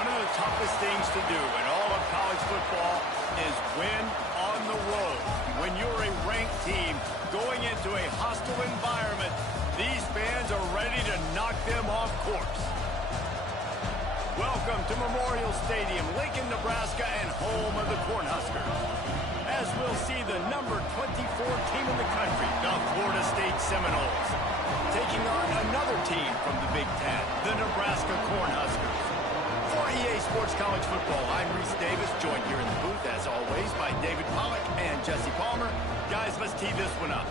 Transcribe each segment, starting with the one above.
One of the toughest things to do in all of college football is win on the road. When you're a ranked team going into a hostile environment, these fans are ready to knock them off course. Welcome to Memorial Stadium, Lincoln, Nebraska, and home of the Cornhuskers. As we'll see the number 24 team in the country, the Florida State Seminoles, taking on another team from the Big Ten, the Nebraska Cornhuskers. For EA Sports College Football, I'm Reese Davis, joined here in the booth, as always, by David Pollack and Jesse Palmer. Guys, let's tee this one up.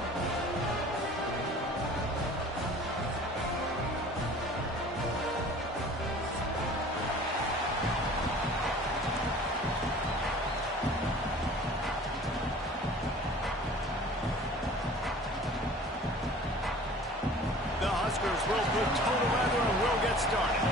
Will put toe to leather and will get started.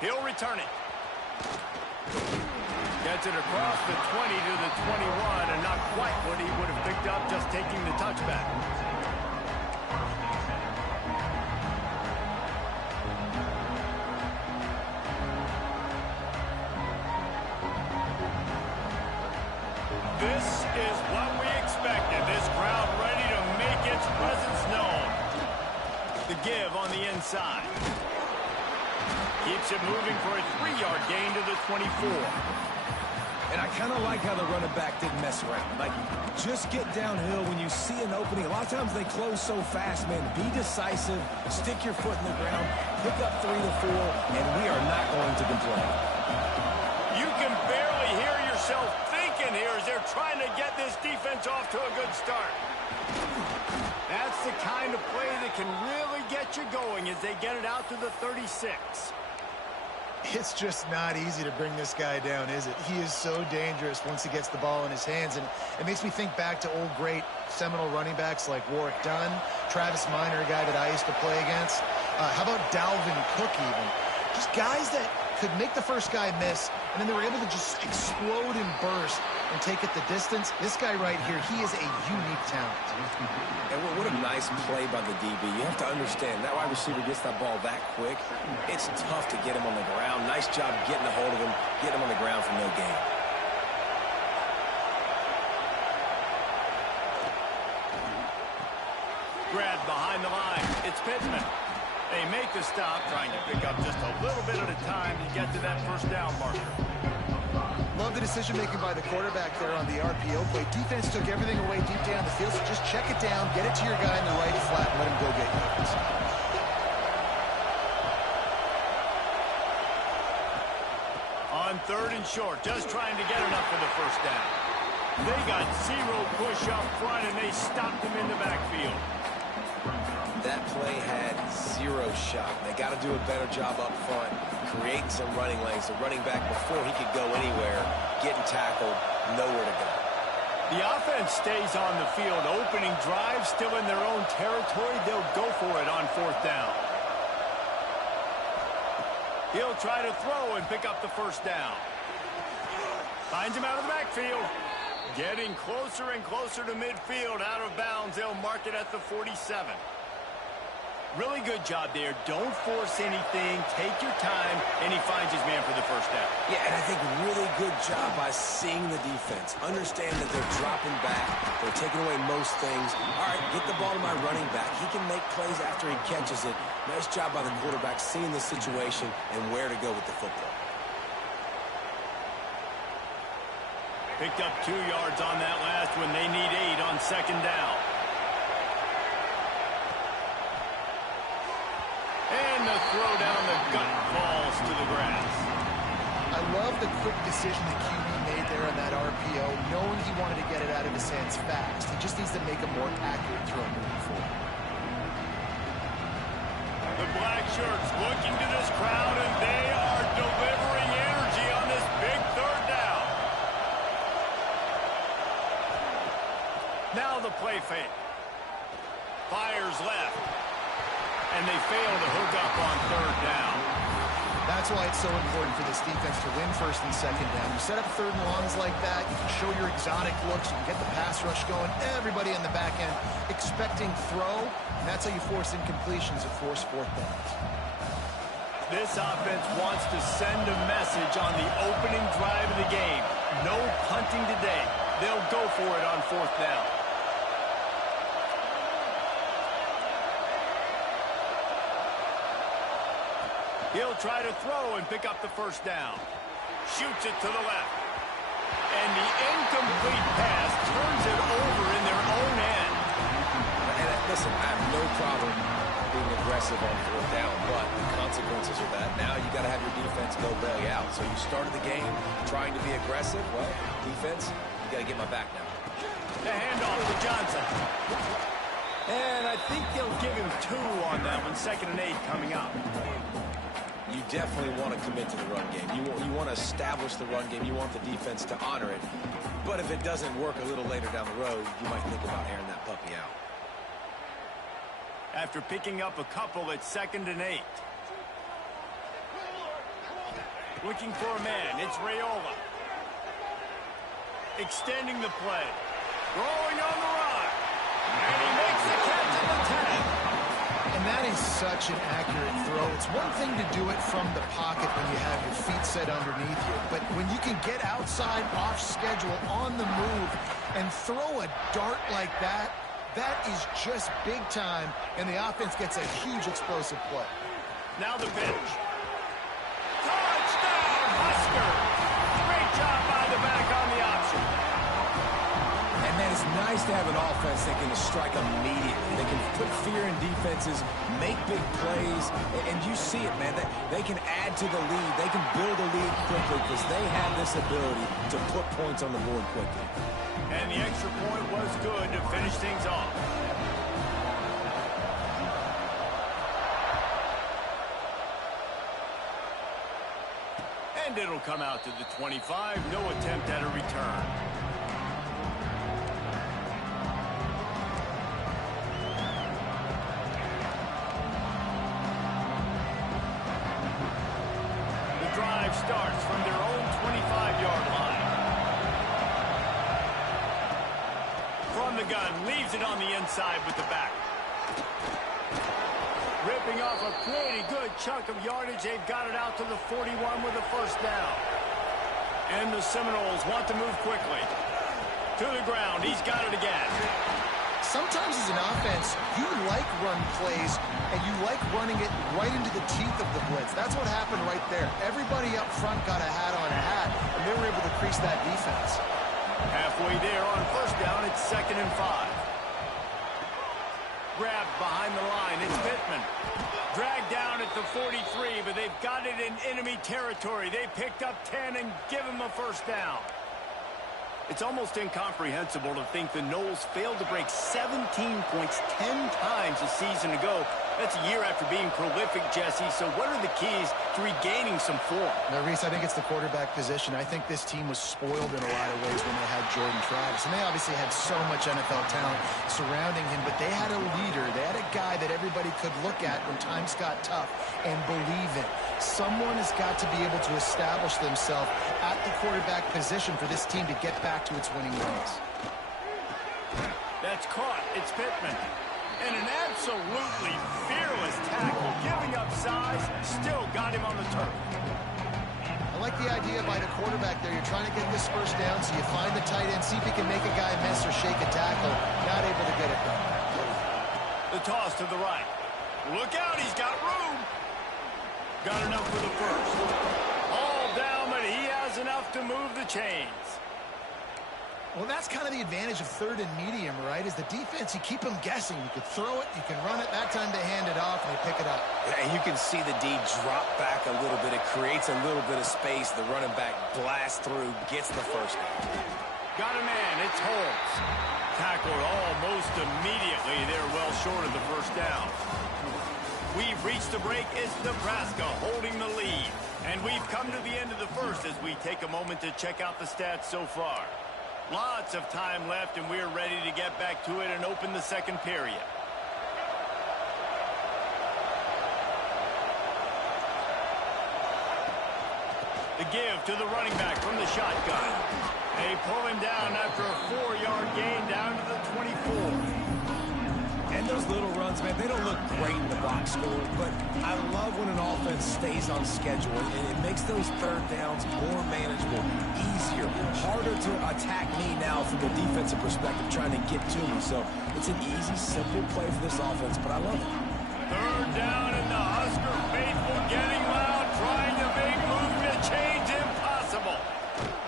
He'll return it. Gets it across the 20 to the 21, and not quite what he would have picked up just taking the touchback. This is what we expected. This crowd ready to make its presence known. The give on the inside. Keeps it moving for a 3-yard gain to the 24. And I kind of like how the running back didn't mess around. Like, just get downhill when you see an opening. A lot of times they close so fast, man. Be decisive, stick your foot in the ground, pick up 3 to 4, and we are not going to complain. You can barely hear yourself thinking here as they're trying to get this defense off to a good start. That's the kind of play that can really get you going as they get it out to the 36. It's just not easy to bring this guy down, is it? He is so dangerous once he gets the ball in his hands, and it makes me think back to old great Seminole running backs like Warwick Dunn, Travis Minor, a guy that I used to play against. How about Dalvin Cook even? Just guys that could make the first guy miss, and then they were able to just explode and burst and take it the distance. This guy right here, he is a unique talent. And what a nice play by the DB. You have to understand, that wide receiver gets that ball that quick. It's tough to get him on the ground. Nice job getting a hold of him, getting him on the ground for no gain. Grab behind the line. It's Pittman. They make the stop, trying to pick up just a little bit at a time to get to that first down marker. Love the decision-making by the quarterback there on the RPO play. Defense took everything away deep down the field, so just check it down, get it to your guy in the right flat, and let him go get yards. On 3rd and short, just trying to get enough for the first down. They got 0 push up front, and they stopped him in the backfield. That play had 0 shot. They got to do a better job up front, creating some running lanes. The running back, before he could go anywhere, getting tackled, nowhere to go. The offense stays on the field. Opening drive, still in their own territory. They'll go for it on 4th down. He'll try to throw and pick up the first down. Finds him out of the backfield. Getting closer and closer to midfield. Out of bounds. They'll mark it at the 47. Really good job there. Don't force anything. Take your time. And he finds his man for the first down. Yeah, and I think really good job by seeing the defense. Understand that they're dropping back. They're taking away most things. All right, get the ball to my running back. He can make plays after he catches it. Nice job by the quarterback seeing the situation and where to go with the football. Picked up 2 yards on that last one. They need 8 on 2nd down. And the throw down the gut falls to the grass. I love the quick decision the QB made there on that RPO, knowing he wanted to get it out of his hands fast. He just needs to make a more accurate throw moving forward. The black shirts looking to this crowd, and they are delivering energy on this big 3rd down. Now the play fake. Fires left. And they fail to hook up on 3rd down. That's why it's so important for this defense to win first and second down. You set up third and longs like that, you can show your exotic looks, you can get the pass rush going, everybody in the back end expecting throw, and that's how you force incompletions and force fourth downs. This offense wants to send a message on the opening drive of the game. No punting today. They'll go for it on fourth down. He'll try to throw and pick up the first down. Shoots it to the left. And the incomplete pass turns it over in their own end. And listen, I have no problem being aggressive on fourth down, but the consequences of that, now you got to have your defense go bail you out. So you started the game trying to be aggressive. Well, defense, you got to get my back now. The handoff to Johnson. And I think they'll give him 2 on that one. 2nd and 8 coming up. You definitely want to commit to the run game. You want to establish the run game. You want the defense to honor it. But if it doesn't work a little later down the road, you might think about airing that puppy out. After picking up a couple, it's 2nd and 8. Looking for a man. It's Raiola. Extending the play. Rolling on the run. And he makes the catch at the 10. And that is such an accurate throw. It's one thing to do it from the pocket when you have your feet set underneath you, but when you can get outside, off schedule, on the move, and throw a dart like that, that is just big time, and the offense gets a huge explosive play. Now the pitch. Touchdown, Huskers! Great job by the back on the option. And man, it's nice to have an offense that can strike immediately. They can put fear in defenses, make big plays, and you see it, man. They can add to the lead. They can build a lead quickly because they have this ability to put points on the board quickly. And the extra point was good to finish things off. And it'll come out to the 25. No attempt at a return. The drive starts from their own 25-yard line. From the gun, leaves it on the inside with the back. Ripping off a pretty good chunk of yardage. They've got it out to the 41 with a first down. And the Seminoles want to move quickly. To the ground. He's got it again. Sometimes as an offense, you like run plays, and you like running it right into the teeth of the blitz. That's what happened right there. Everybody up front got a hat on a hat, and they were able to crease that defense. Halfway there on first down, it's 2nd and 5. Grabbed behind the line, it's Pittman. Dragged down at the 43, but they've got it in enemy territory. They picked up 10 and give him a first down. It's almost incomprehensible to think the Noles failed to break 17 points 10 times a season ago. That's a year after being prolific, Jesse. So what are the keys to regaining some form? Now, Reese, I think it's the quarterback position. I think this team was spoiled in a lot of ways when they had Jordan Travis. And they obviously had so much NFL talent surrounding him, but they had a leader. They had a guy that everybody could look at when times got tough and believe in. Someone has got to be able to establish themselves at the quarterback position for this team to get back to its winning ways. That's caught. It's Pittman. And an absolutely fearless tackle, giving up size, still got him on the turf. I like the idea by the quarterback there. You're trying to get this first down, so you find the tight end, see if he can make a guy miss or shake a tackle. Not able to get it done. The toss to the right. Look out, he's got room. Got enough for the first. All down, but he has enough to move the chains. Well, that's kind of the advantage of third and medium, right? Is the defense, you keep them guessing. You can throw it, you can run it. That time they hand it off, and they pick it up. And you can see the D drop back a little bit. It creates a little bit of space. The running back blasts through, gets the first down. Got a man. It's Holmes. Tackled almost immediately. They're well short of the first down. We've reached the break. It's Nebraska holding the lead. And we've come to the end of the first as we take a moment to check out the stats so far. Lots of time left, and we're ready to get back to it and open the second period. The give to the running back from the shotgun. They pull him down after a 4-yard gain down to the 24. And those little runs, man, they don't look great in the box score, but I love when an offense stays on schedule, and it makes those third downs more manageable, easier, harder to attack me now from the defensive perspective trying to get to me. So it's an easy, simple play for this offense, but I love it. Third down, and the Husker faithful getting loud, trying to make movement change impossible.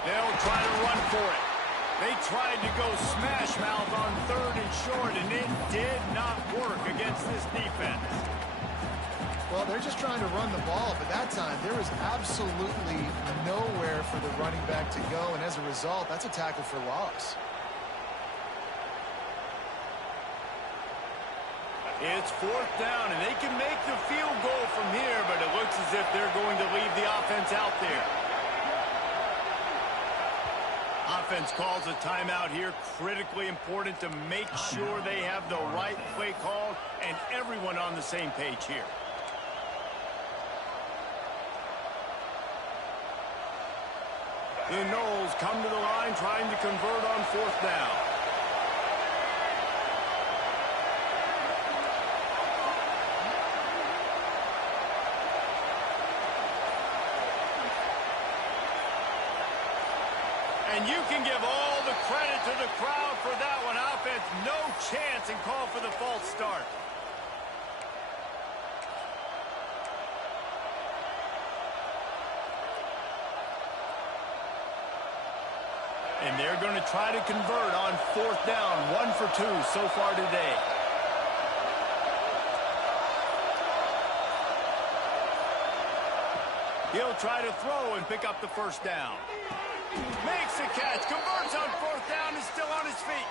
They'll try to run for it. They tried to go smash mouth on 3rd and short, and it did not work against this defense. Well, they're just trying to run the ball, but that time there was absolutely nowhere for the running back to go, and as a result, that's a tackle for loss. It's 4th down, and they can make the field goal from here, but it looks as if they're going to leave the offense out there. Offense calls a timeout here. Critically important to make sure they have the right play called and everyone on the same page here. The Noles come to the line trying to convert on 4th down. And you can give all the credit to the crowd for that one. Offense, no chance, and call for the false start. And they're going to try to convert on 4th down. 1 for 2 so far today. He'll try to throw and pick up the 1st down. Makes the catch, converts on 4th down, and still on his feet.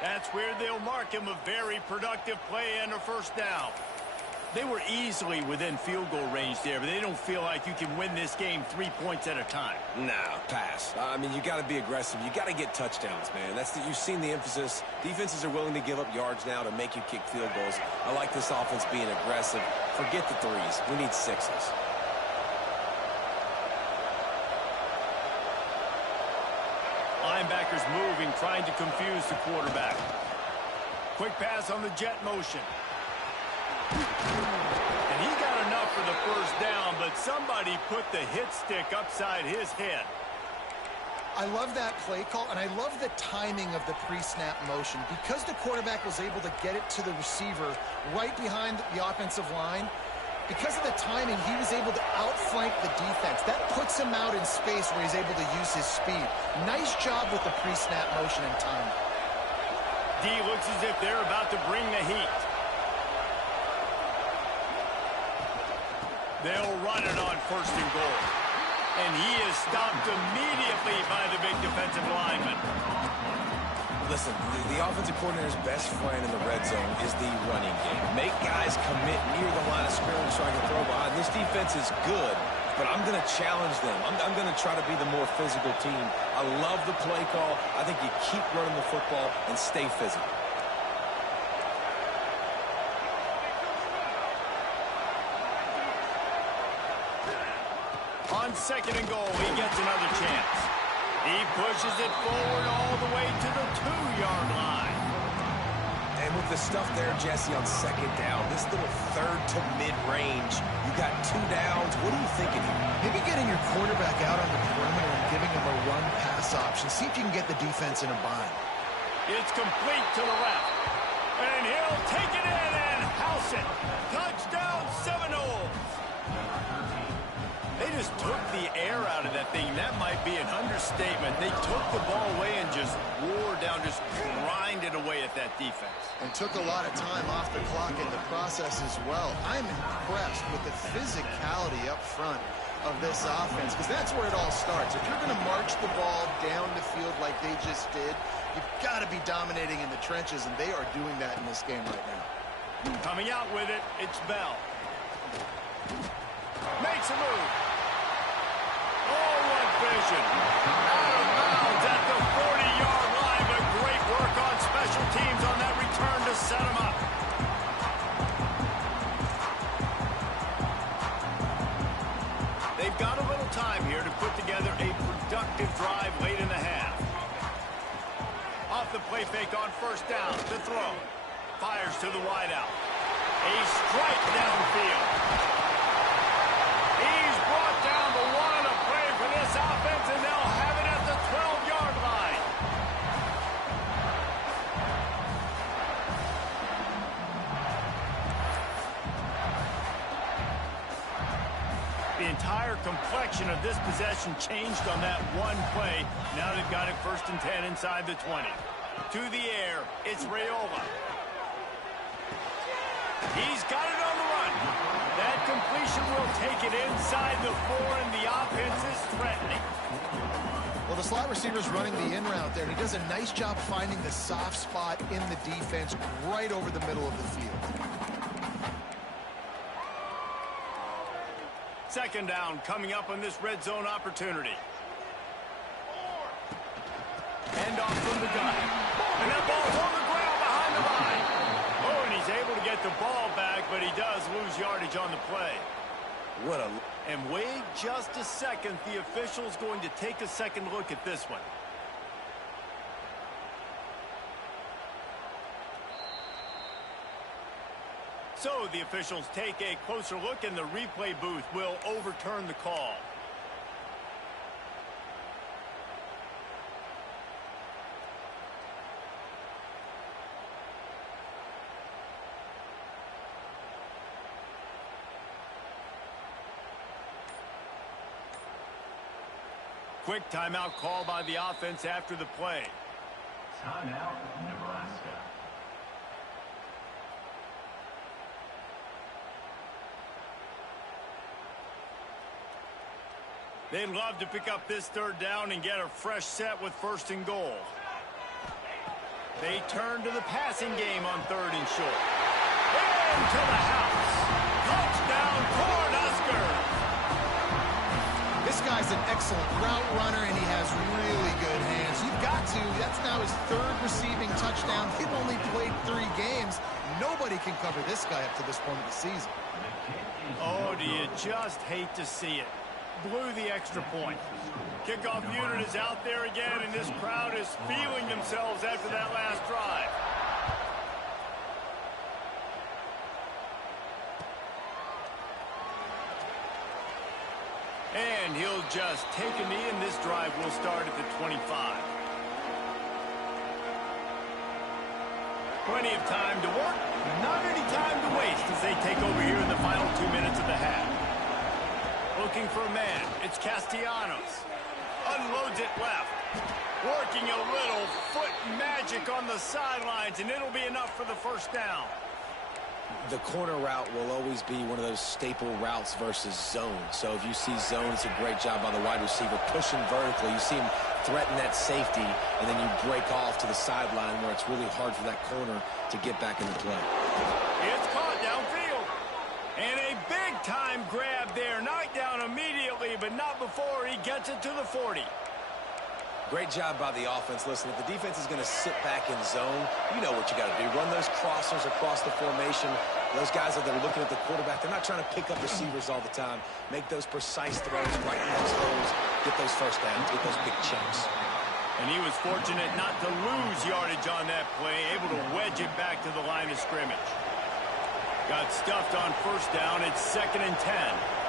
That's where they'll mark him a very productive play and a 1st down. They were easily within field goal range there, but they don't feel like you can win this game 3 points at a time. No, pass. I mean, you got to be aggressive. You got to get touchdowns, man. You've seen the emphasis. Defenses are willing to give up yards now to make you kick field goals. I like this offense being aggressive. Forget the 3s. We need 6s. Linebackers moving, trying to confuse the quarterback. Quick pass on the jet motion. And he got enough for the 1st down, but somebody put the hit stick upside his head. I love that play call, and I love the timing of the pre-snap motion. Because the quarterback was able to get it to the receiver right behind the offensive line, because of the timing, he was able to outflank the defense. That puts him out in space where he's able to use his speed. Nice job with the pre-snap motion and timing. D looks as if they're about to bring the heat. They'll run it on 1st and goal. And he is stopped immediately by the big defensive lineman. Listen, the offensive coordinator's best friend in the red zone is the running game. Make guys commit near the line of scrimmage so I can throw behind. This defense is good, but I'm going to challenge them. I'm going to try to be the more physical team. I love the play call. I think you keep running the football and stay physical. On 2nd and goal, he gets another chance. He pushes it forward all the way to the 2-yard line. And with the stuff there, Jesse, on 2nd down, this little 3rd to mid-range, you got 2 downs. What are you thinking here? Maybe getting your quarterback out on the perimeter and giving him a run-pass option. See if you can get the defense in a bind. It's complete to the left. And he'll take it in and house it. Touchdown, Seminoles. They just took the air out of that thing. That might be an understatement. They took the ball away and just wore down, just grinded away at that defense. And took a lot of time off the clock in the process as well. I'm impressed with the physicality up front of this offense, because that's where it all starts. If you're going to march the ball down the field like they just did, you've got to be dominating in the trenches, and they are doing that in this game right now. Coming out with it, it's Bell. Makes a move. Oh, what vision. Out of bounds at the 40-yard line, but great work on special teams on that return to set him up. They've got a little time here to put play fake on first down. The throw. Fires to the wideout. A strike downfield. He's brought down the one on a play for this offense, and they'll have it at the 12-yard line. The entire complexion of this possession changed on that one play. Now they've got it 1st and 10 inside the 20. To the air, it's Raiola. He's got it on the run. That completion will take it inside the 4, and the offense is threatening. Well, the slot receiver's running the in route there, and he does a nice job finding the soft spot in the defense right over the middle of the field. 2nd down coming up on this red zone opportunity. Hand off from the gun. And that ball's on the ground behind the line. Oh, and he's able to get the ball back, but he does lose yardage on the play. And wait just a second. The official's going to take a second look at this one. So the officials take a closer look, and the replay booth will overturn the call. Quick timeout call by the offense after the play. Timeout, Nebraska. They'd love to pick up this 3rd down and get a fresh set with 1st and goal. They turn to the passing game on 3rd and short. Into the house. Touchdown, Cornhuskers. This guy's an excellent route runner, and he has really good hands. You've got to. That's now his 3rd receiving touchdown. He's only played 3 games. Nobody can cover this guy up to this point of the season. Oh, do you just hate to see it? Blew the extra point. Kickoff unit is out there again, and this crowd is feeling themselves after that last drive. And he'll just take a knee, and this drive will start at the 25. Plenty of time to work, not any time to waste as they take over here in the final 2 minutes of the half. Looking for a man, it's Castellanos. Unloads it left. Working a little foot magic on the sidelines, and it'll be enough for the 1st down. The corner route will always be one of those staple routes versus zone. So if you see zone, it's a great job by the wide receiver pushing vertically. You see him threaten that safety, and then you break off to the sideline where it's really hard for that corner to get back into play. It's caught downfield. And a big-time grab there. Knocked down immediately, but not before he gets it to the 40. Great job by the offense. Listen, if the defense is going to sit back in zone, you know what you got to do. Run those crossers across the formation. Those guys that are looking at the quarterback, they're not trying to pick up receivers all the time. Make those precise throws right in those holes. Get those 1st downs. Get those big chunks. And he was fortunate not to lose yardage on that play, able to wedge it back to the line of scrimmage. Got stuffed on 1st down. It's 2nd and 10.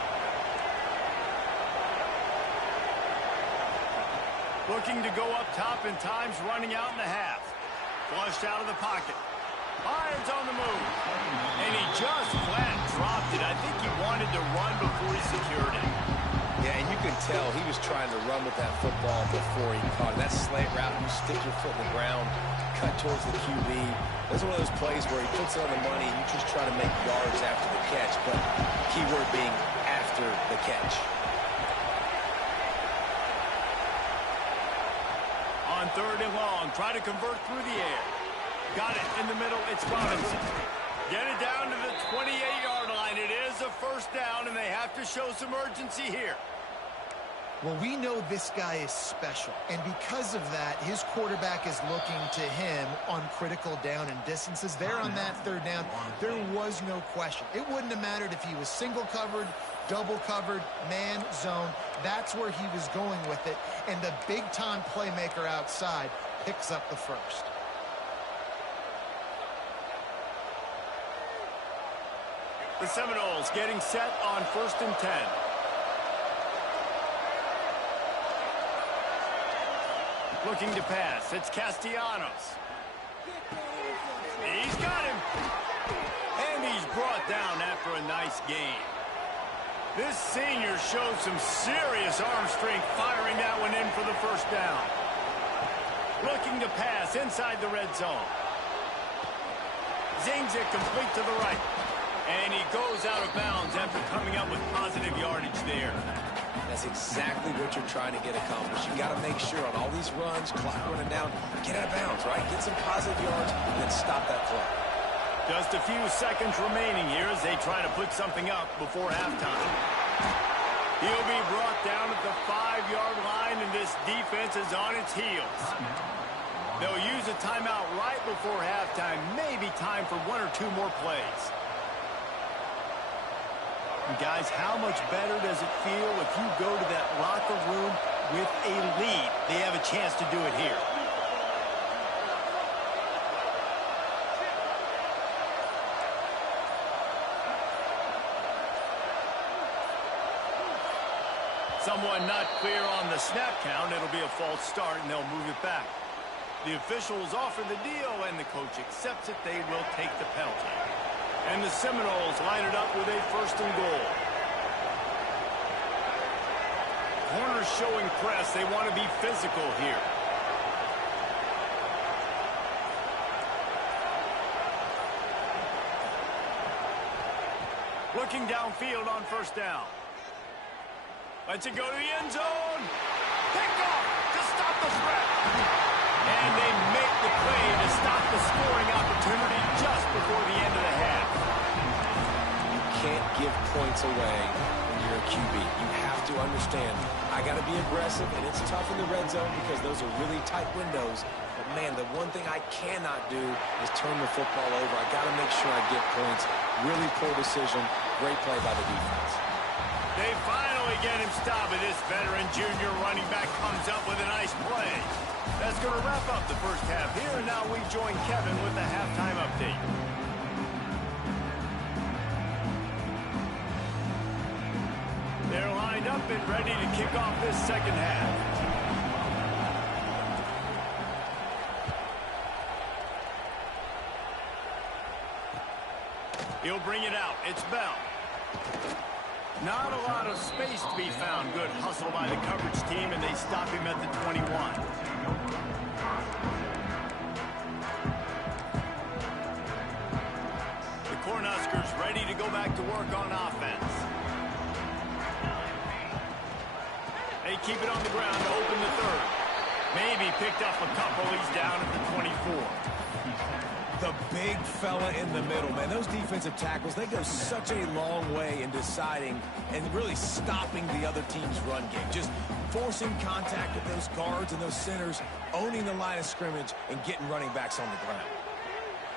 Looking to go up top, and time's running out in the half. Flushed out of the pocket. Irons on the move. And he just flat dropped it. I think he wanted to run before he secured it. Yeah, and you can tell he was trying to run with that football before he caught it. That slant route, you stick your foot in the ground, cut towards the QB. That's one of those plays where he puts it on the money and you just try to make yards after the catch, but keyword being after the catch. On 3rd and long, try to convert through the air. Got it in the middle, it's Robinson. Get it down to the 28-yard line. It is a 1st down, and they have to show some urgency here. Well, we know this guy is special, and because of that, his quarterback is looking to him on critical down and distances. There on that 3rd down, there was no question. It wouldn't have mattered if he was single covered, double covered, man, zone. That's where he was going with it, and the big-time playmaker outside picks up the 1st. The Seminoles getting set on 1st and 10. Looking to pass. It's Castellanos. He's got him. And he's brought down after a nice gain. This senior showed some serious arm strength firing that one in for the first down. Looking to pass inside the red zone. Zings it complete to the right. And he goes out of bounds after coming up with positive yardage there. That's exactly what you're trying to get accomplished. You got to make sure on all these runs, clock running down, get out of bounds, right? Get some positive yards and then stop that clock. Just a few seconds remaining here as they try to put something up before halftime. He'll be brought down at the 5-yard line, and this defense is on its heels. They'll use a timeout right before halftime. Maybe time for 1 or 2 more plays. And guys, how much better does it feel if you go to that locker room with a lead? They have a chance to do it here. Someone not clear on the snap count. It'll be a false start, and they'll move it back. The officials offer the deal, and the coach accepts it. They will take the penalty. And the Seminoles line it up with a 1st and goal. Corners showing press. They want to be physical here. Looking downfield on 1st down. Lets it go to the end zone. Pick off to stop the threat. And they make the play to stop the scoring opportunity just before the end of the half. You can't give points away when you're a QB. You have to understand, I got to be aggressive, and it's tough in the red zone because those are really tight windows. But, man, the one thing I cannot do is turn the football over. I got to make sure I get points. Really poor decision. Great play by the defense. They finally get him stopped, and this veteran junior running back comes up with a nice play. That's going to wrap up the first half here, and now we join Kevin with the halftime update. They're lined up and ready to kick off this second half. He'll bring it out. It's Bell. Not a lot of space to be found. Good hustle by the coverage team, and they stop him at the 21. The Cornhuskers ready to go back to work on offense. They keep it on the ground to open the 3rd. Maybe picked up a couple. He's down at the 24. The big fella in the middle, man. Those defensive tackles, they go such a long way in deciding and really stopping the other team's run game. Just forcing contact with those guards and those centers, owning the line of scrimmage, and getting running backs on the ground.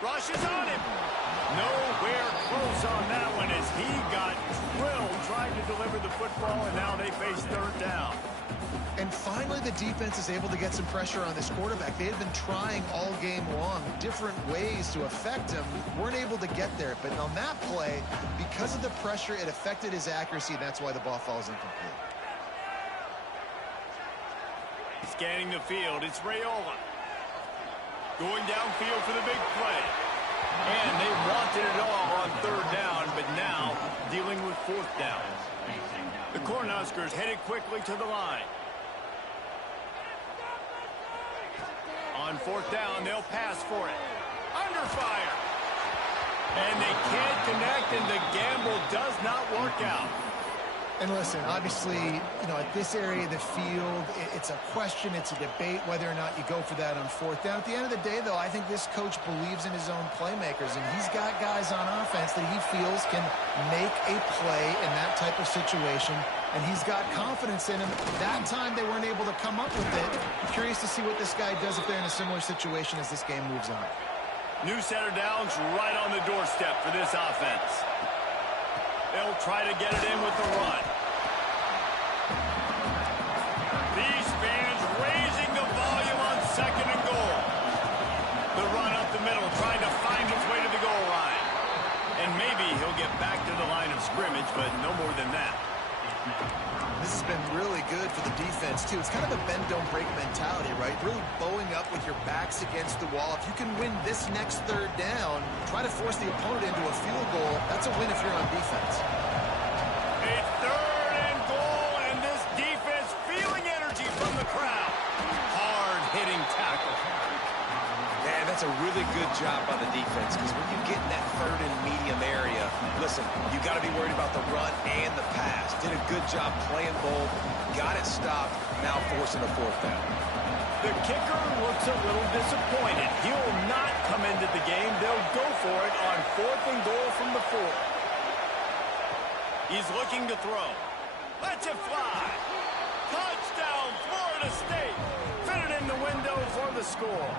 Rush is on him. Nowhere close on that one as he got drilled trying to deliver the football, and now they face 3rd down. And finally, the defense is able to get some pressure on this quarterback. They had been trying all game long different ways to affect him. Weren't able to get there. But on that play, because of the pressure, it affected his accuracy, and that's why the ball falls incomplete. Scanning the field, it's Raiola. Going downfield for the big play. And they wanted it all on 3rd down, but now dealing with 4th down. The Cornhuskers headed quickly to the line. On 4th down, they'll pass for it. Under fire. And they can't connect, and the gamble does not work out. And listen, obviously, you know, at this area of the field, it's a question, it's a debate whether or not you go for that on 4th down. At the end of the day, though, I think this coach believes in his own playmakers, and he's got guys on offense that he feels can make a play in that type of situation, and he's got confidence in him. That time, they weren't able to come up with it. I'm curious to see what this guy does if they're in a similar situation as this game moves on. New center downs right on the doorstep for this offense. They'll try to get it in with the run. These fans raising the volume on 2nd and goal. The run up the middle, trying to find its way to the goal line. And maybe he'll get back to the yardage, but no more than that. This has been really good for the defense, too. It's kind of a bend-don't-break mentality, right? Really bowing up with your backs against the wall. If you can win this next third down, try to force the opponent into a field goal. That's a win if you're on defense. A third and goal, and this defense feeling energy from the crowd. Hard-hitting tackle. Man, that's a really good job by the defense, because when you get in that third and medium area, listen, you got to be worried about the run and the pass. Did a good job playing both, got it stopped, now forcing a fourth down. The kicker looks a little disappointed. He will not come into the game. They'll go for it on 4th and goal from the 4. He's looking to throw. Lets it fly. Touchdown, Florida State. Fit it in the window for the score.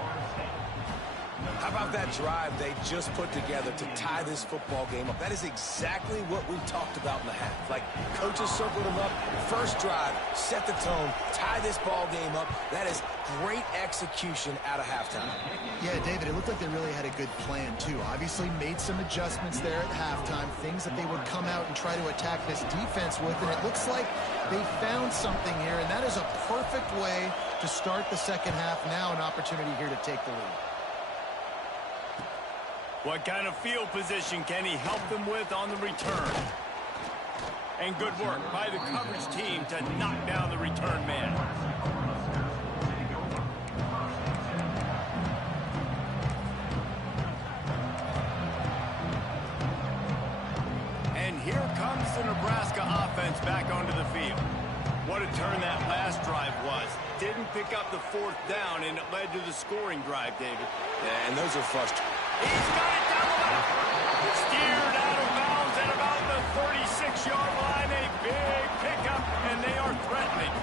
How about that drive they just put together to tie this football game up? That is exactly what we talked about in the half. Like, coaches circled them up. First drive, set the tone, tie this ball game up. That is great execution out of halftime. Yeah, David, it looked like they really had a good plan, too. Obviously made some adjustments there at halftime, things that they would come out and try to attack this defense with, and it looks like they found something here, and that is a perfect way to start the second half. Now an opportunity here to take the lead. What kind of field position can he help them with on the return? And good work by the coverage team to knock down the return man. And here comes the Nebraska offense back onto the field. What a turn that last drive was. Didn't pick up the 4th down, and it led to the scoring drive, David. Yeah, and those are frustrating. He's got it down the left. Steered out of bounds at about the 36-yard line. A big pickup, and they are threatening.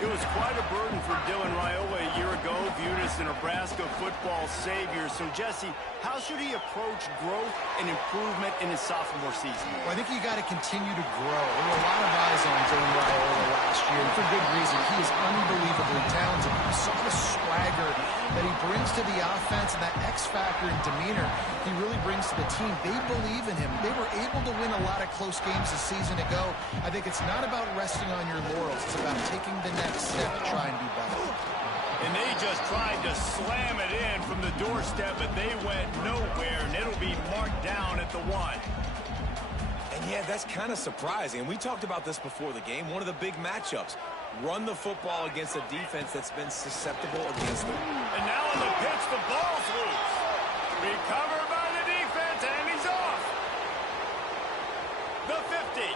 It was quite a burden for Dylan Raiola a year ago, viewed as the Nebraska football savior. So, Jesse, how should he approach growth and improvement in his sophomore season? Well, I think you got to continue to grow. There were a lot of eyes on Dylan Raiola last year, and for good reason. He is unbelievably talented. You saw the swagger that he brings to the offense and that X factor and demeanor he really brings to the team. They believe in him. They were able to win a lot of close games a season ago. I think it's not about resting on your laurels. It's about taking the next step to try and be better. And they just tried to slam it in from the doorstep, but they went nowhere, and it'll be marked down at the 1. And yeah, that's kind of surprising. And we talked about this before the game. One of the big matchups. Run the football against a defense that's been susceptible against them. And now on the pitch, the ball's loose. Recovered by the defense, and he's off. The 50.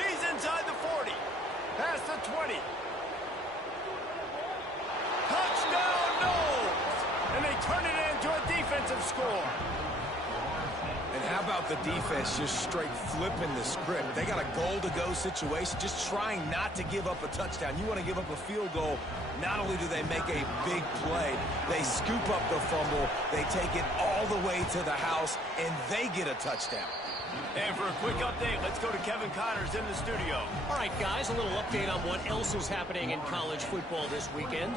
He's inside the 40. Past the 20. Touchdown, no! And they turn it into a defensive score. And how about the defense just straight flipping the script? They got a goal-to-go situation, just trying not to give up a touchdown. You want to give up a field goal, not only do they make a big play, they scoop up the fumble, they take it all the way to the house, and they get a touchdown. And for a quick update, let's go to Kevin Connors in the studio. All right, guys, a little update on what else is happening in college football this weekend.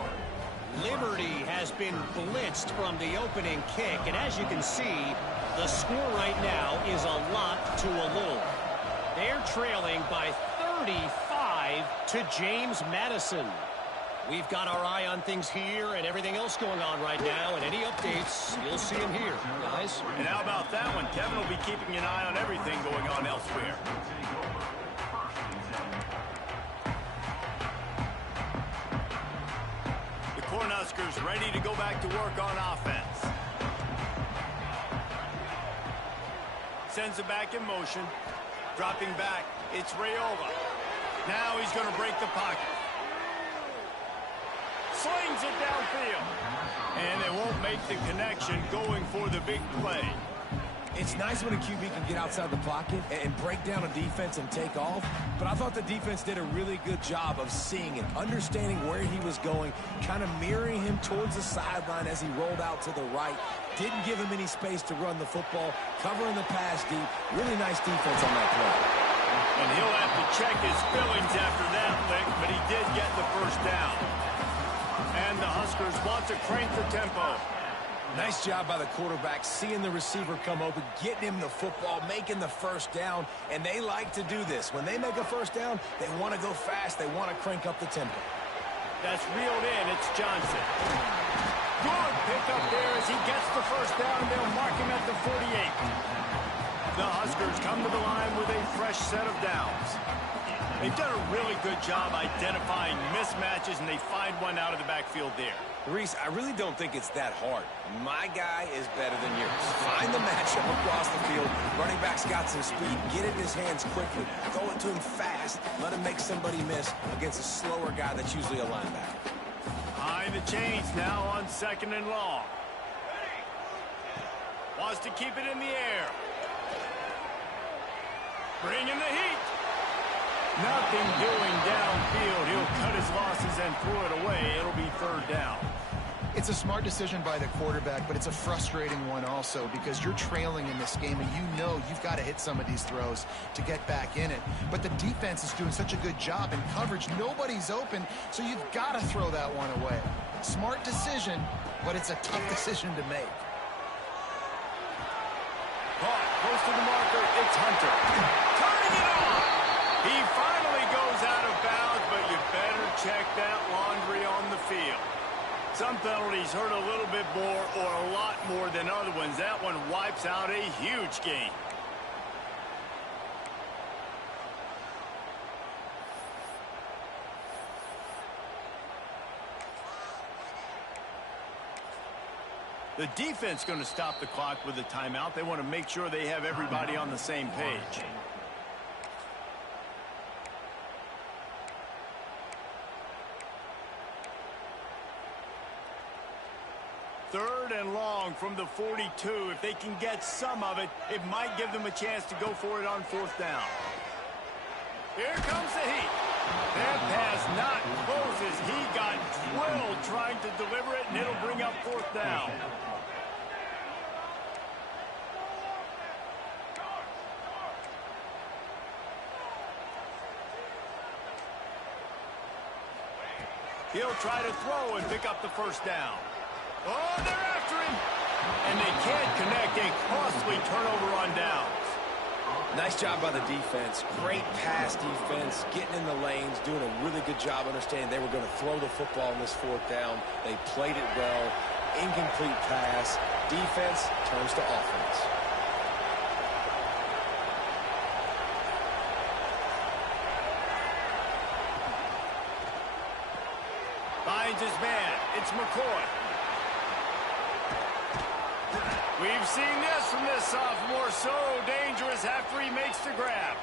Liberty has been blitzed from the opening kick, and as you can see, the score right now is a lot to a little. They're trailing by 35 to James Madison. We've got our eye on things here and everything else going on right now, and any updates, you'll see them here, guys. And how about that one? Kevin will be keeping an eye on everything going on elsewhere. The Cornhuskers ready to go back to work on offense. Sends it back in motion. Dropping back, it's Raiola. Now he's going to break the pocket. Slings it downfield. And they won't make the connection going for the big play. It's nice when a QB can get outside the pocket and break down a defense and take off, but I thought the defense did a really good job of seeing it, understanding where he was going, kind of mirroring him towards the sideline as he rolled out to the right. Didn't give him any space to run the football, covering the pass deep. Really nice defense on that play. And he'll have to check his feelings after that lick, but he did get the first down. And the Huskers want to crank the tempo. Nice job by the quarterback, seeing the receiver come open, getting him the football, making the first down, and they like to do this. When they make a first down, they want to go fast. They want to crank up the tempo. That's reeled in. It's Johnson. Good pickup there as he gets the first down. They'll mark him at the 48. The Huskers come to the line with a fresh set of downs. They've done a really good job identifying mismatches, and they find one out of the backfield there. Reese, I really don't think it's that hard. My guy is better than yours. Find the matchup across the field. Running back's got some speed. Get it in his hands quickly. Throw it to him fast. Let him make somebody miss against a slower guy that's usually a linebacker. Behind the chains now on 2nd and long. Wants to keep it in the air. Bringing the heat. Nothing doing downfield. He'll cut his losses and throw it away. It'll be 3rd down. It's a smart decision by the quarterback, but it's a frustrating one also because you're trailing in this game and you know you've got to hit some of these throws to get back in it. But the defense is doing such a good job in coverage. Nobody's open, so you've got to throw that one away. Smart decision, but it's a tough decision to make. Caught close to the marker. It's Hunter. Turning it on. He finally goes out of bounds, but you better check that laundry on the field. Some penalties hurt a little bit more or a lot more than other ones. That one wipes out a huge game. The defense going to stop the clock with a timeout. They want to make sure they have everybody on the same page. Third and long from the 42. If they can get some of it, it might give them a chance to go for it on 4th down. Here comes the heat. That pass not close as he got drilled trying to deliver it, and it'll bring up 4th down. He'll try to throw and pick up the first down. Oh, they're after him. And they can't connect. A costly turnover on downs. Nice job by the defense. Great pass defense, getting in the lanes, doing a really good job understanding they were going to throw the football in this 4th down. They played it well. Incomplete pass. Defense turns to offense. Finds his man. It's McCoy. We've seen this from this sophomore, so dangerous after he makes the grab.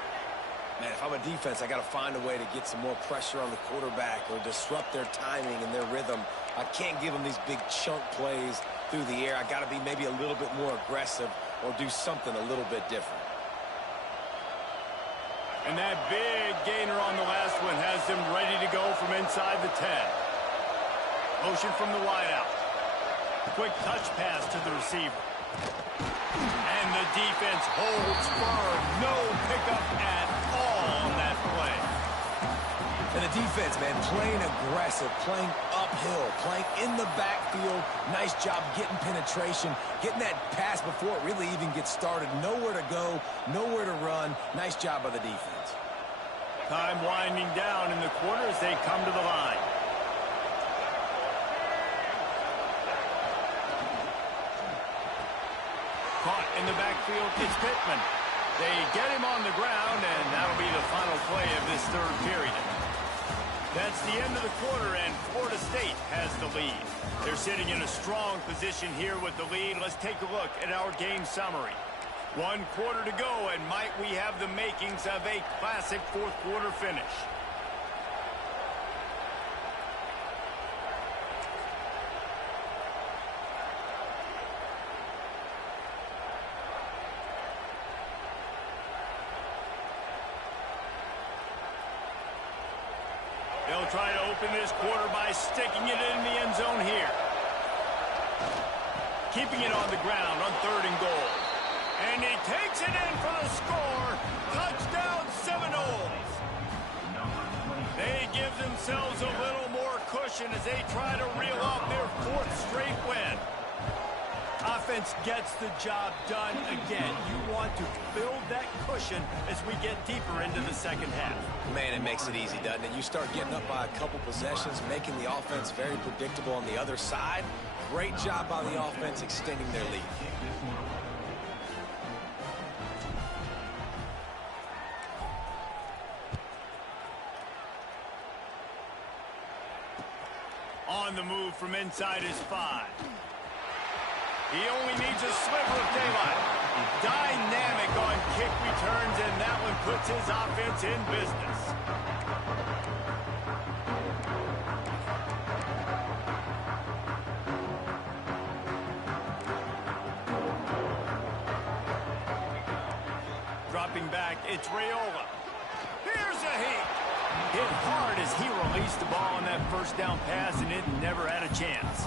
Man, if I'm a defense, I got to find a way to get some more pressure on the quarterback or disrupt their timing and their rhythm. I can't give them these big chunk plays through the air. I got to be maybe a little bit more aggressive or do something a little bit different. And that big gainer on the last one has them ready to go from inside the 10. Motion from the wideout. Quick touch pass to the receiver. And the defense holds firm. No pickup at all on that play. And the defense, man, playing aggressive, playing uphill, playing in the backfield. Nice job getting penetration, getting that pass before it really even gets started. Nowhere to go, nowhere to run. Nice job by the defense. Time winding down in the quarter as they come to the line. Caught in the backfield, it's Pittman. They get him on the ground, and that'll be the final play of this 3rd period. That's the end of the quarter, and Florida State has the lead. They're sitting in a strong position here with the lead. Let's take a look at our game summary. 1 quarter to go, and might we have the makings of a classic 4th quarter finish. They'll try to open this quarter by sticking it in the end zone here. Keeping it on the ground on 3rd and goal. And he takes it in for the score. Touchdown Seminoles. They give themselves a little more cushion as they try to reel off their 4th straight win. defense gets the job done again. You want to build that cushion as we get deeper into the second half. Man, it makes it easy, doesn't it? You start getting up by a couple possessions, making the offense very predictable on the other side. Great job by the offense extending their lead. On the move from inside his 5. He only needs a sliver of daylight. Dynamic on kick returns, and that one puts his offense in business. Dropping back, it's Raiola. Here's a heat. Hit hard as he released the ball on that first down pass, and it never had a chance.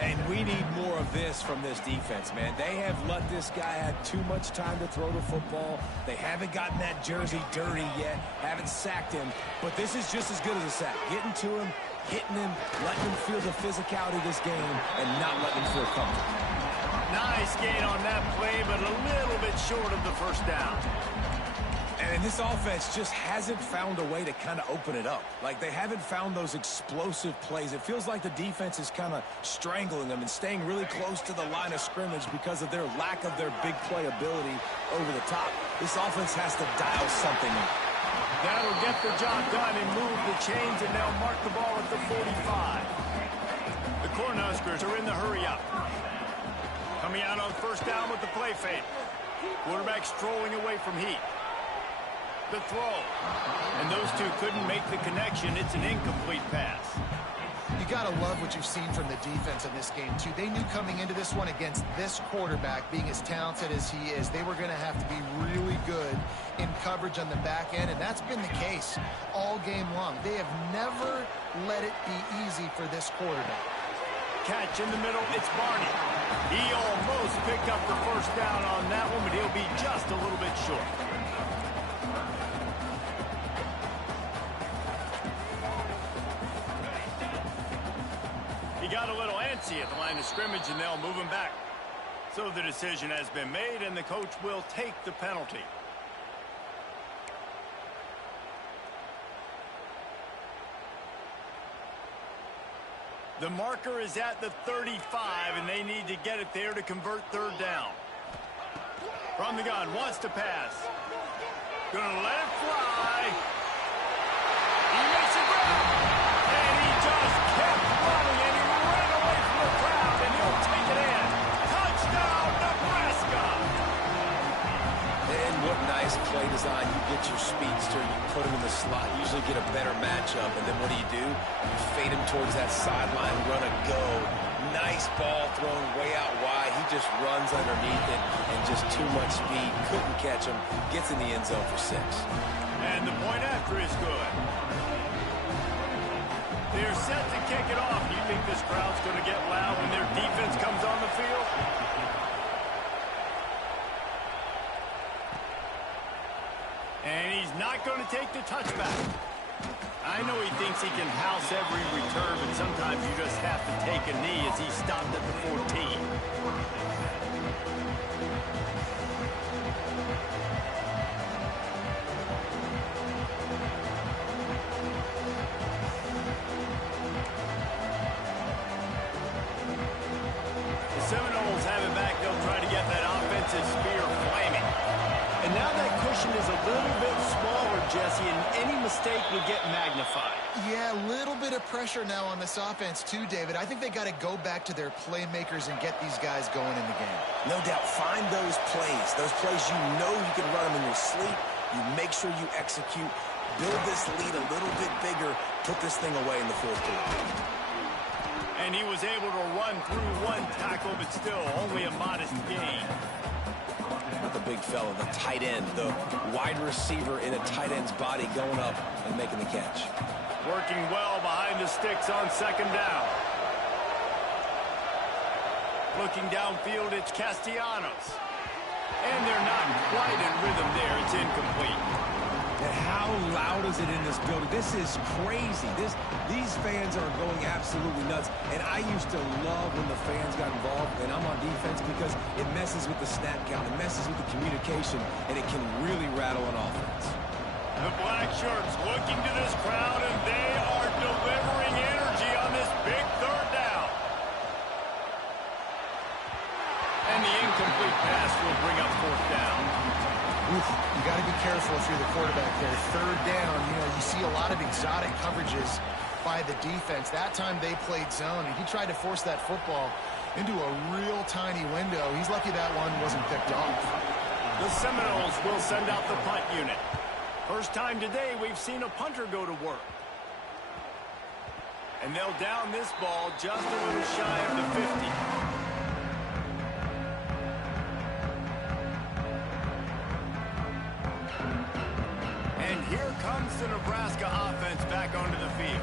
And we need more of this from this defense, man. They have let this guy have too much time to throw the football. They haven't gotten that jersey dirty yet, haven't sacked him. But this is just as good as a sack. Getting to him, hitting him, letting him feel the physicality of this game, and not letting him feel comfortable. Nice gain on that play, but a little bit short of the first down. And this offense just hasn't found a way to kind of open it up. Like, they haven't found those explosive plays. It feels like the defense is kind of strangling them and staying really close to the line of scrimmage because of their lack of their big play ability over the top. This offense has to dial something in. That'll get the job done and move the chains, and they'll mark the ball at the 45. The Cornhuskers are in the hurry-up. Coming out on first down with the play fake. Quarterback strolling away from heat. The throw. And those two couldn't make the connection. It's an incomplete pass. You got to love what you've seen from the defense in this game, too. They knew coming into this one against this quarterback, being as talented as he is, they were going to have to be really good in coverage on the back end, and that's been the case all game long. They have never let it be easy for this quarterback. Catch in the middle, it's Barney. He almost picked up the first down on that one, but he'll be just a little bit short. He got a little antsy at the line of scrimmage, and they'll move him back. So the decision has been made, and the coach will take the penalty. The marker is at the 35, and they need to get it there to convert third down. From the gun, wants to pass. Gonna let it fly. He makes it grab. And he just kept running, and he ran away from the crowd, and he'll take it in. Touchdown, Nebraska! And what nice play design. You get your speedster, you put him in the slot, you usually get a better matchup, and then what do? You fade him towards that sideline, run and go. Nice ball thrown way out wide. He just runs underneath it, and just too much speed. Couldn't catch him. Gets in the end zone for 6. And the point after is good. They're set to kick it off. Do you think this crowd's going to get loud when their defense comes on the field? And he's not going to take the touchback. I know he thinks he can house every return, but sometimes you just have to take a knee as he stopped at the 14. The Seminoles have it back. They'll try to get that offensive spear flaming. And now that cushion is a little bit smaller, Jesse, and any mistake would get magnified. Yeah, a little bit of pressure now on this offense too, David. I think they got to go back to their playmakers and get these guys going in the game. No doubt. Find those plays you know you can run them in your sleep. You make sure you execute. Build this lead a little bit bigger. Put this thing away in the fourth quarter. And he was able to run through one tackle, but still only a modest gain. The big fella, the tight end, the wide receiver in a tight end's body going up and making the catch. Working well behind the sticks on second down. Looking downfield, it's Castellanos. And they're not quite in rhythm there. It's incomplete. And how loud is it in this building? This is crazy. These fans are going absolutely nuts. And I used to love when the fans got involved, and I'm on defense, because it messes with the snap count, it messes with the communication, and it can really rattle an offense. The black shirts looking to this crowd, and they are delivering energy on this big third down. And the incomplete pass will bring up fourth down. Oof, you got to be careful if you're the quarterback there. Third down, you see a lot of exotic coverages by the defense. That time they played zone, and he tried to force that football into a real tiny window. He's lucky that one wasn't picked off. The Seminoles will send out the punt unit. First time today we've seen a punter go to work. And they'll down this ball just a little shy of the 50. And here comes the Nebraska offense back onto the field.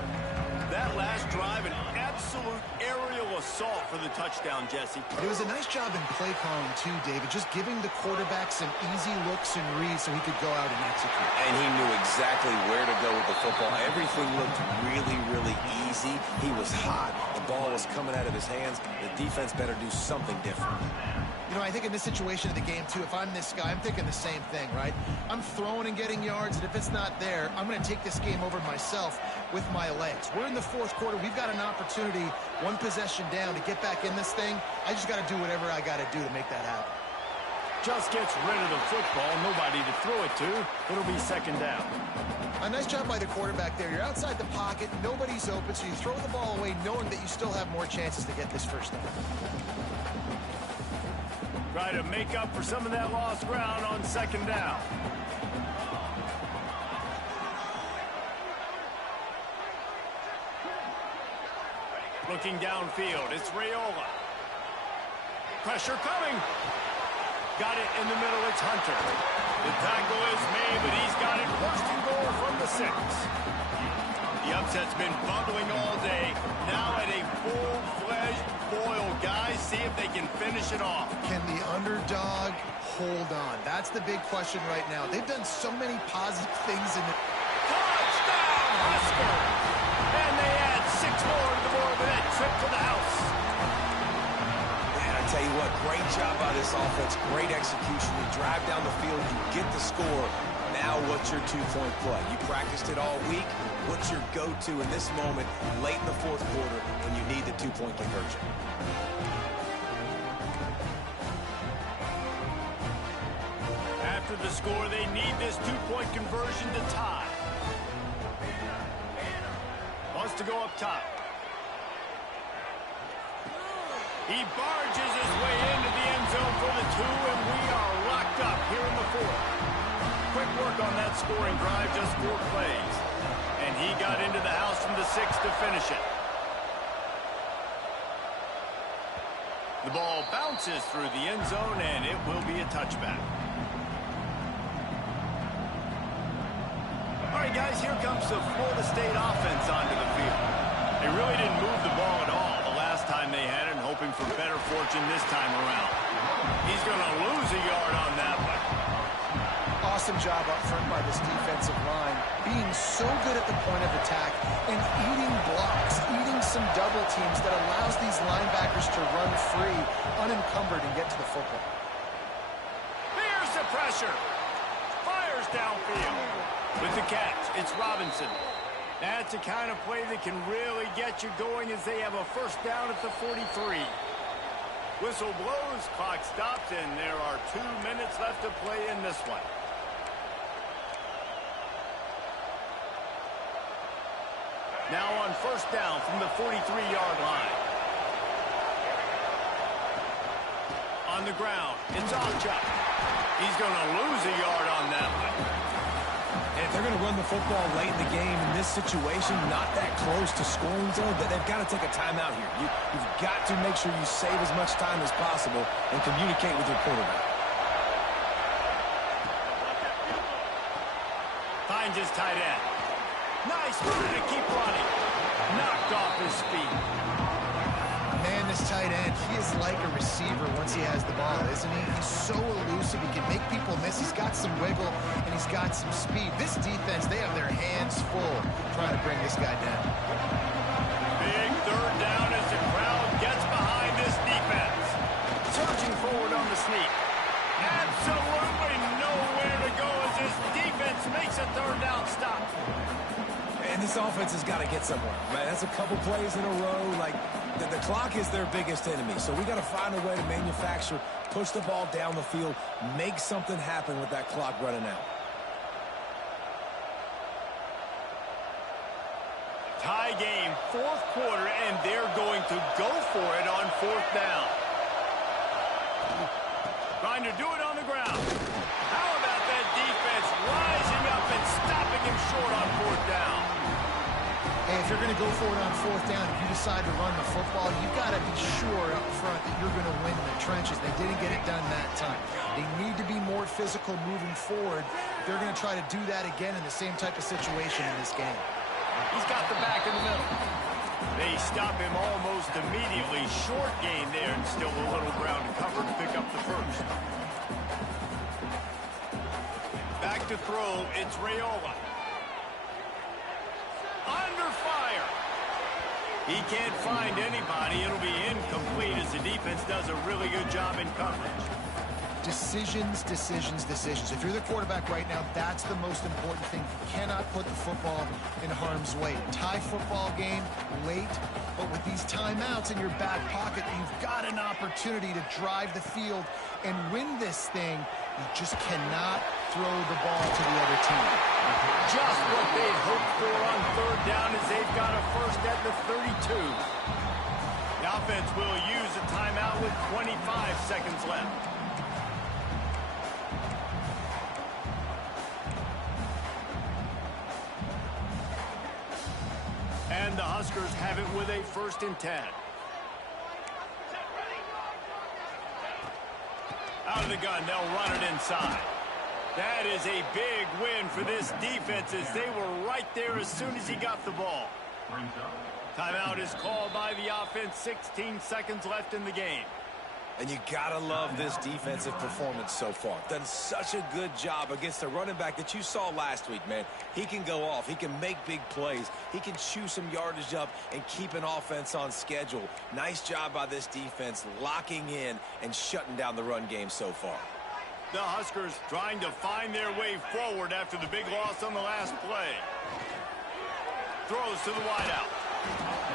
That last drive, an absolute aerial assault for the touchdown, Jesse. It was a nice job in play calling too, David, just giving the quarterback some easy looks and reads so he could go out and execute. And he knew exactly where to go with the football. Everything looked really, really easy. He was hot. The ball was coming out of his hands. The defense better do something different. I think in this situation of the game, too, if I'm this guy, I'm thinking the same thing, right? I'm throwing and getting yards, and if it's not there, I'm going to take this game over myself with my legs. We're in the fourth quarter. We've got an opportunity, one possession down, to get back in this thing. I just got to do whatever I got to do to make that happen. Just gets rid of the football, nobody to throw it to. It'll be second down. A nice job by the quarterback there. You're outside the pocket, nobody's open, so you throw the ball away knowing that you still have more chances to get this first down. Try to make up for some of that lost ground on second down. Looking downfield, it's Raiola. Pressure coming. Got it in the middle, it's Hunter. The tackle is made, but he's got it first and goal from the 6. The upset's been bubbling all day. Now at a full-fledged boil. Guys, see if they can finish it off. Can the underdog hold on? That's the big question right now. They've done so many positive things in the... Touchdown, Huskers! And they add 6 more to the board with that trip to the house. Man, I tell you what, great job by this offense. Great execution. You drive down the field, you get the score. Now what's your two-point play? You practiced it all week. What's your go-to in this moment, late in the fourth quarter, when you need the two-point conversion? After the score, they need this two-point conversion to tie. Wants to go up top. He barges his way into the end zone for the 2, and we are locked up here in the 4th. Quick work on that scoring drive, just 4 plays. And he got into the house from the 6 to finish it. The ball bounces through the end zone, and it will be a touchback. All right, guys, here comes the Florida State offense onto the field. They really didn't move the ball at all the last time they had it, hoping for better fortune this time around. He's going to lose a yard on that one. Awesome job up front by this defensive line, being so good at the point of attack and eating blocks, eating some double teams that allows these linebackers to run free, unencumbered, and get to the football. Here's the pressure. Fires downfield. With the catch, it's Robinson. That's a kind of play that can really get you going as they have a first down at the 43. Whistle blows, clock stops, and there are 2 minutes left to play in this one. Now on first down from the 43-yard line. On the ground, it's Ochuk. He's going to lose a yard on that one. And if they're going to run the football late in the game in this situation, not that close to scoring zone, they've got to take a timeout here. You've got to make sure you save as much time as possible and communicate with your quarterback. Finds his tight end. Nice move to keep running. Knocked off his feet. Man, this tight end, he is like a receiver once he has the ball, isn't he? He's so elusive. He can make people this. He's got some wiggle, and he's got some speed. This defense, they have their hands full trying to bring this guy down. Big third down as the crowd gets behind this defense. Surging forward on the sneak. Absolutely nowhere to go as this defense makes a third down stop. And this offense has got to get somewhere, man. That's a couple plays in a row. Like, the clock is their biggest enemy. So we got to find a way to manufacture, push the ball down the field, make something happen with that clock running out. Tie game, fourth quarter, and they're going to go for it on fourth down. Trying to do it on the ground. How about that defense rising up and stopping him short on fourth down? Hey, if you're going to go for it on fourth down, if you decide to run the football, you've got to be sure up front that you're going to win in the trenches. They didn't get it done that time. They need to be more physical moving forward. They're going to try to do that again in the same type of situation in this game. He's got the back in the middle. They stop him almost immediately. Short gain there, and still a little ground to cover to pick up the first. Back to throw, it's Raiola. Under fire. He can't find anybody. It'll be incomplete as the defense does a really good job in coverage. Decisions, decisions, decisions. If you're the quarterback right now, that's the most important thing. You cannot put the football in harm's way. Tie football game late, but with these timeouts in your back pocket, you've got an opportunity to drive the field and win this thing. You just cannot throw the ball to the other team. Just what they'd hoped for on third down as they've got a first at the 32. The offense will use a timeout with 25 seconds left. And the Huskers have it with a 1st and 10. Out of the gun, they'll run it inside. That is a big win for this defense as they were right there as soon as he got the ball. Timeout is called by the offense. 16 seconds left in the game. And you gotta love this defensive performance so far. Done such a good job against the running back that you saw last week, man. He can go off. He can make big plays. He can chew some yardage up and keep an offense on schedule. Nice job by this defense locking in and shutting down the run game so far. The Huskers trying to find their way forward after the big loss on the last play. Throws to the wideout.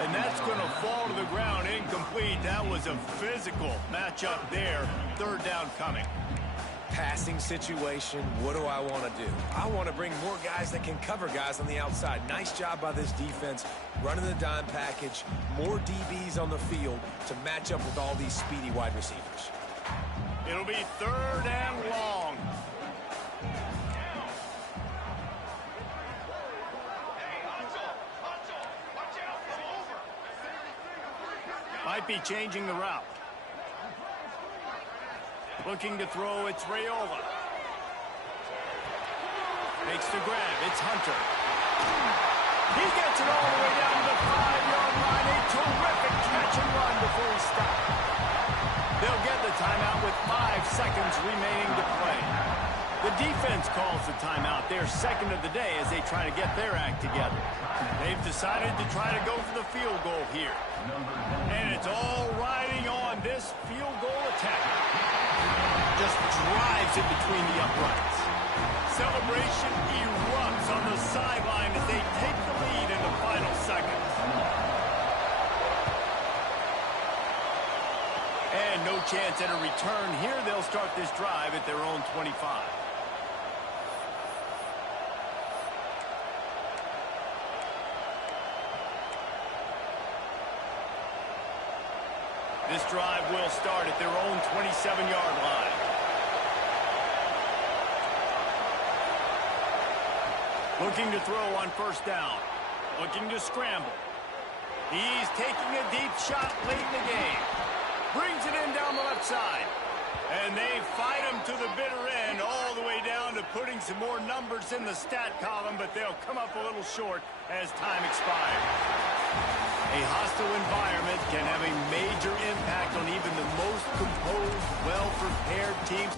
And that's going to fall to the ground incomplete. That was a physical matchup there. Third down coming. Passing situation, what do I want to do? I want to bring more guys that can cover guys on the outside. Nice job by this defense, running the dime package, more DBs on the field to match up with all these speedy wide receivers. It'll be third and long. Might be changing the route. Looking to throw, it's Raiola. Makes the grab, it's Hunter. He gets it all the way down to the 5-yard line. A terrific catch and run before he stopped. They'll get the timeout with 5 seconds remaining to play. The defense calls the timeout, their second of the day, as they try to get their act together. They've decided to try to go for the field goal here. And it's all riding on this field goal attack. Just drives it between the uprights. Celebration erupts on the sideline as they take the lead in the final seconds. And no chance at a return here. They'll start this drive at their own 25. This drive will start at their own 27-yard line. Looking to throw on first down. Looking to scramble. He's taking a deep shot late in the game. Brings it in down the left side. And they fight him to the bitter end, all the way down to putting some more numbers in the stat column, but they'll come up a little short as time expires. A hostile environment can have a major impact on even the most composed, well-prepared teams.